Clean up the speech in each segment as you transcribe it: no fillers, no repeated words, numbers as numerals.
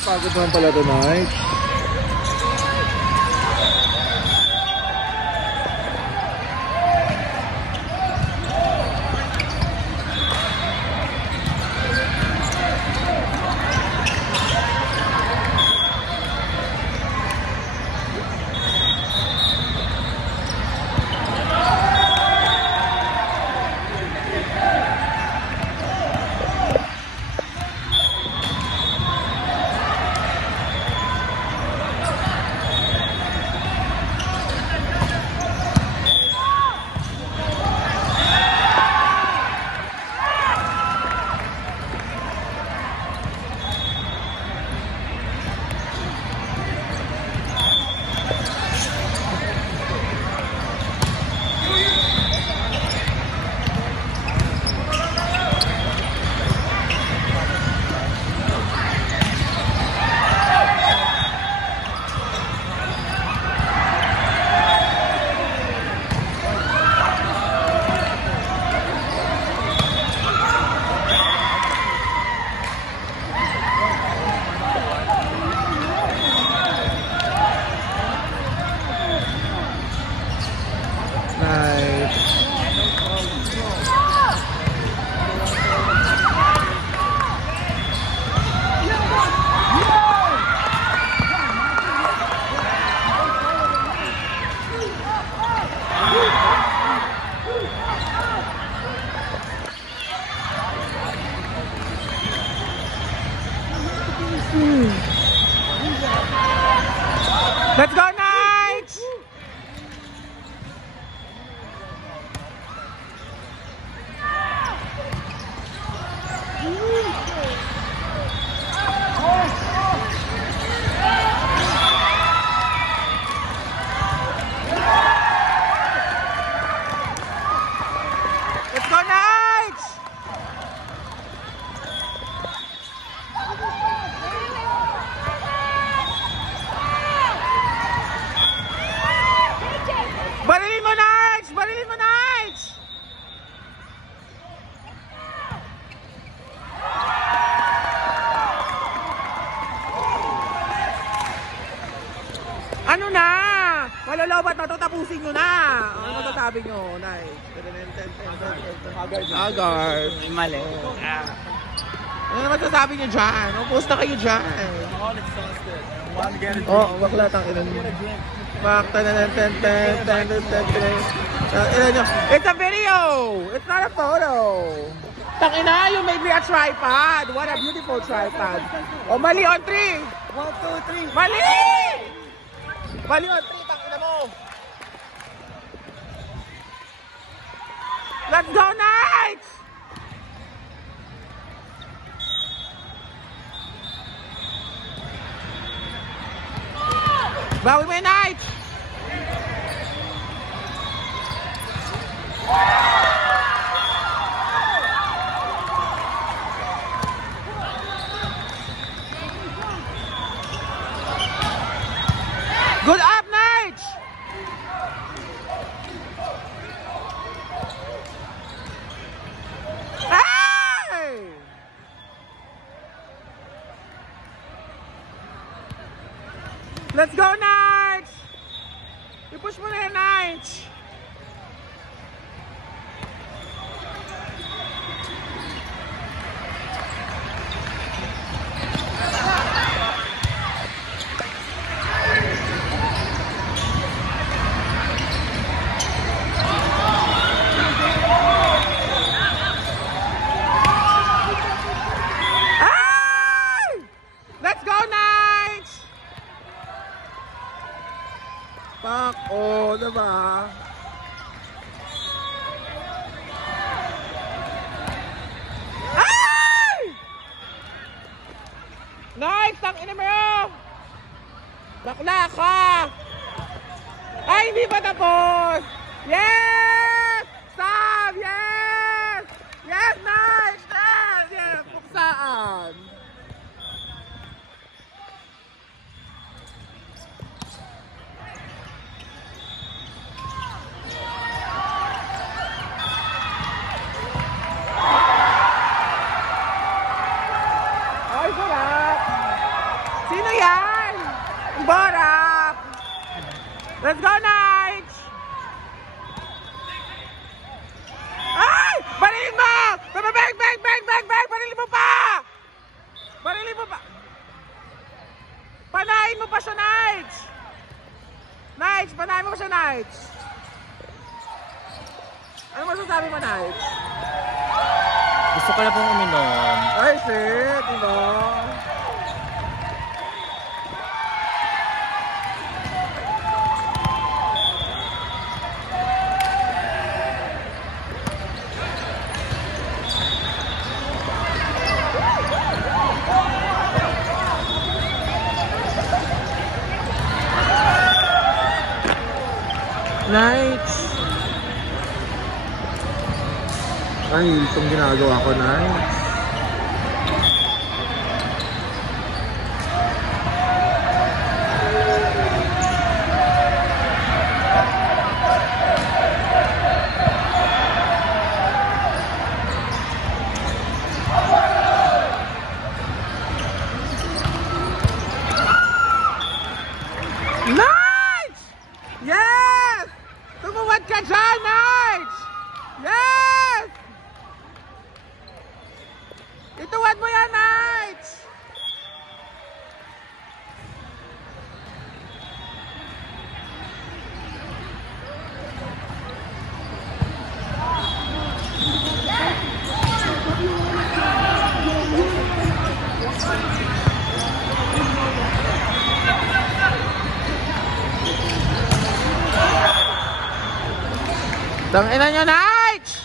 Nakakapagod naman pala tonight. Let's go, Knights! Let's go, Knights! Barilin mo, Knights! Barilin mo, Knights! Ano na? Malalabat na ito, tapusin nyo na! Ano sasabi nyo, Knights? Agard. Mali. Ano naman sasabi nyo dyan? Upos na kayo dyan. Oh, bakla tang ilan mo. Bakta na ten. It's a video! It's not a photo! Tangina, you made me a tripod! What a beautiful tripod! Oh, mali on 3! 1, 2, 3. Mali! Mali on 3, tangina mo! Let's go, Knights! Bawi mo yung Knights! Good up, Knights! Hey! Let's go, Knights! I-push mo na yan, Knights! Let's go, Knights! Pak, oh, diba? Ay! Knights, tangina mo yun! Bakla ka! Ay, hindi pa tapos! Yes! Stop! Yes! Yes, Knights! Yes! Yes! Puksaan! Ay, sarap! Sino yan? Borak! Let's go, Nige! Ay! Barilin mo! Bang! Barilin mo pa! Barilin mo pa! Panahin mo pa siya, Nige! Nige, panahin mo pa siya, Nige! Ano masasabi mo, Nige? Gusto ko na pong uminom. Ay, shit! Diba? Nice! Ay, itong ginagawa ko, nice! Nice! Yes! Tumuwad ka dyan, Nige! Yes! Ituwad mo yan, Nige! Tangina nyo, Nige!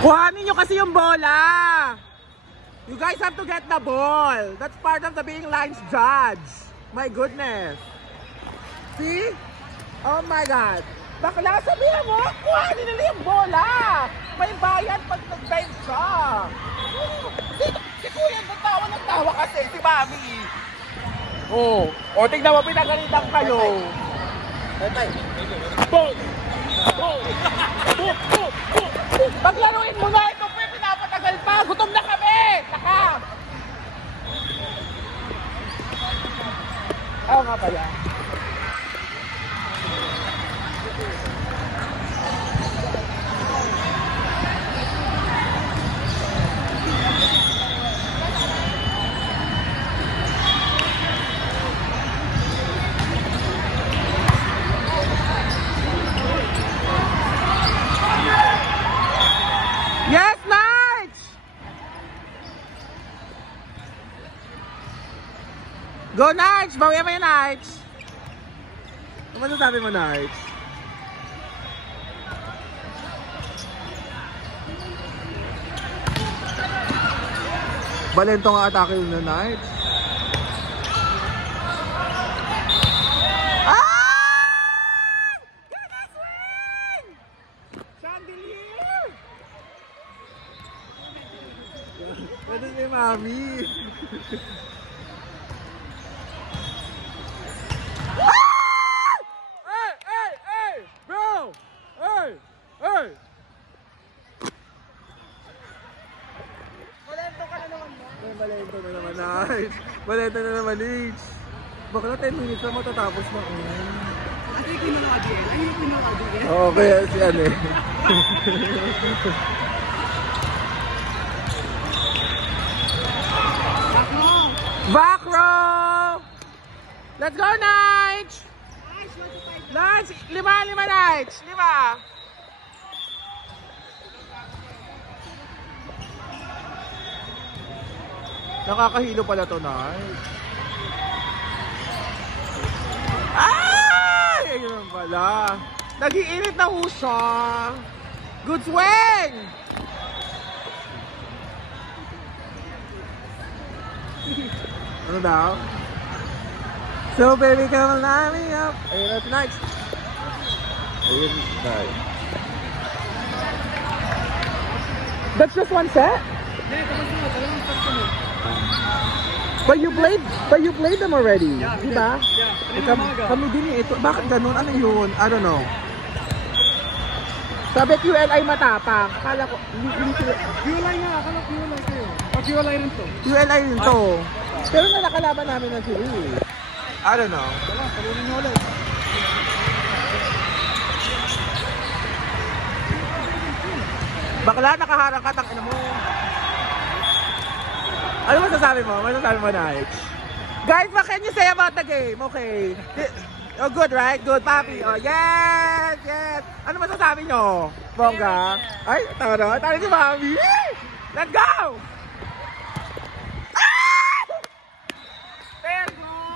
Kuhanin nyo kasi yung bola! You guys have to get the ball! That's part of the being lines judge! My goodness! See? Oh my God! Bakla, sabihan mo, kuhanin nila yung bola! May bayad pag nag-dive siya! Si Kuya, nagtawa ng tawa kasi, si Mami! Oh, o tignan mo, pinagalitan kayo! Boom! Boom! Boom! Boom! Boom! Paglaruin mo na ito, pinapatagal pa! Gutom na kami! Taka! Oo nga pala. Yes, Nige! Go, Nige! Bawian mo yung Nige! Ano masasabi mo, Nige? Balento nga atake yun na, Nige. Ah! Gana swing! Chandelier! Pwede si Mami. Hey! Bro! Hey! Balento ka na naman ba? Balento na naman, Nige. Balento na naman, Nige. Bakla 10 minutes na matatapos na. Ate, pinaka-ADN. Ay, pinaka-ADN. Oo, kaya si ano eh. Back row! Let's go, Nige! Lance, lima, Nige! Lima! Nakakahilo pala to, Nige. Ay! Ayun lang pala. Nag-iinit na ho siya. Good swing! Ano daw? So baby, come line me up. Ayun na, Nige. Ayun, Nige. That's just one set? But you played them already. Yeah, Diba? Yeah. Kami din eh. Ito, bakit ganun? Ano yun? I don't know. Sabi QLI matapang. Akala ko, QLI nga, akala QLI kayo. O QLI rin to. QLI rin to. Pero na nakalaban namin ng sila eh. I don't know. Wala, palunin nyo ulit. Bakla, nakaharang ka, tangina mo. Ano masasabi mo? Masasabi mo, Nige? Guys, what can you say about the game? Okay. Oh, good, right? Good, papi. Oh, yes! Yes! Ano masasabi nyo? Bongga? Ay, tara. Tara si Mami. Let's go! Ah! Pero,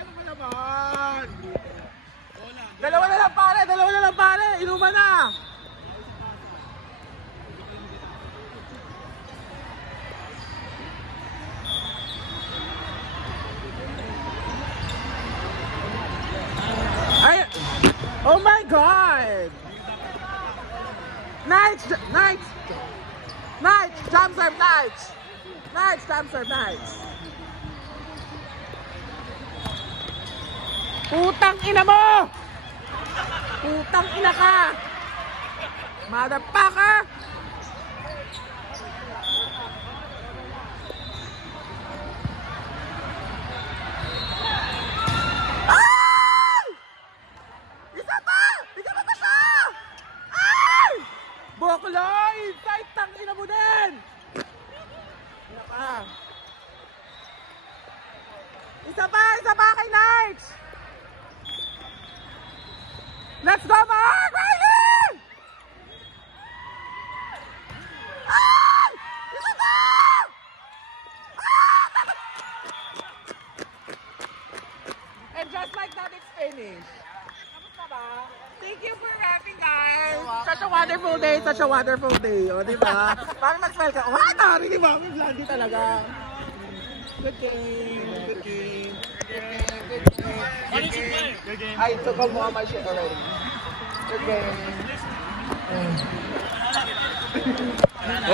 ano ba naman? Dalawa na lang pare. Inuman na. Oh my God! Nice, jump serve, nice, jump serve, nice. Putang ina mo! Putang ina ka! Motherfucker! Bokloy! Kahit tangina mo din! Isa pa kay Knights! Let's go, Mark! Riley! Ah! Isa pa! Ah! And just like that, it's finished. Kamusta ba? Thank you for rapping, guys! Such a wonderful day, o, diba? Parang mag-smell ka. Oh, tari, diba? May blondie talaga. Good game. I took off all my shit already. Good game.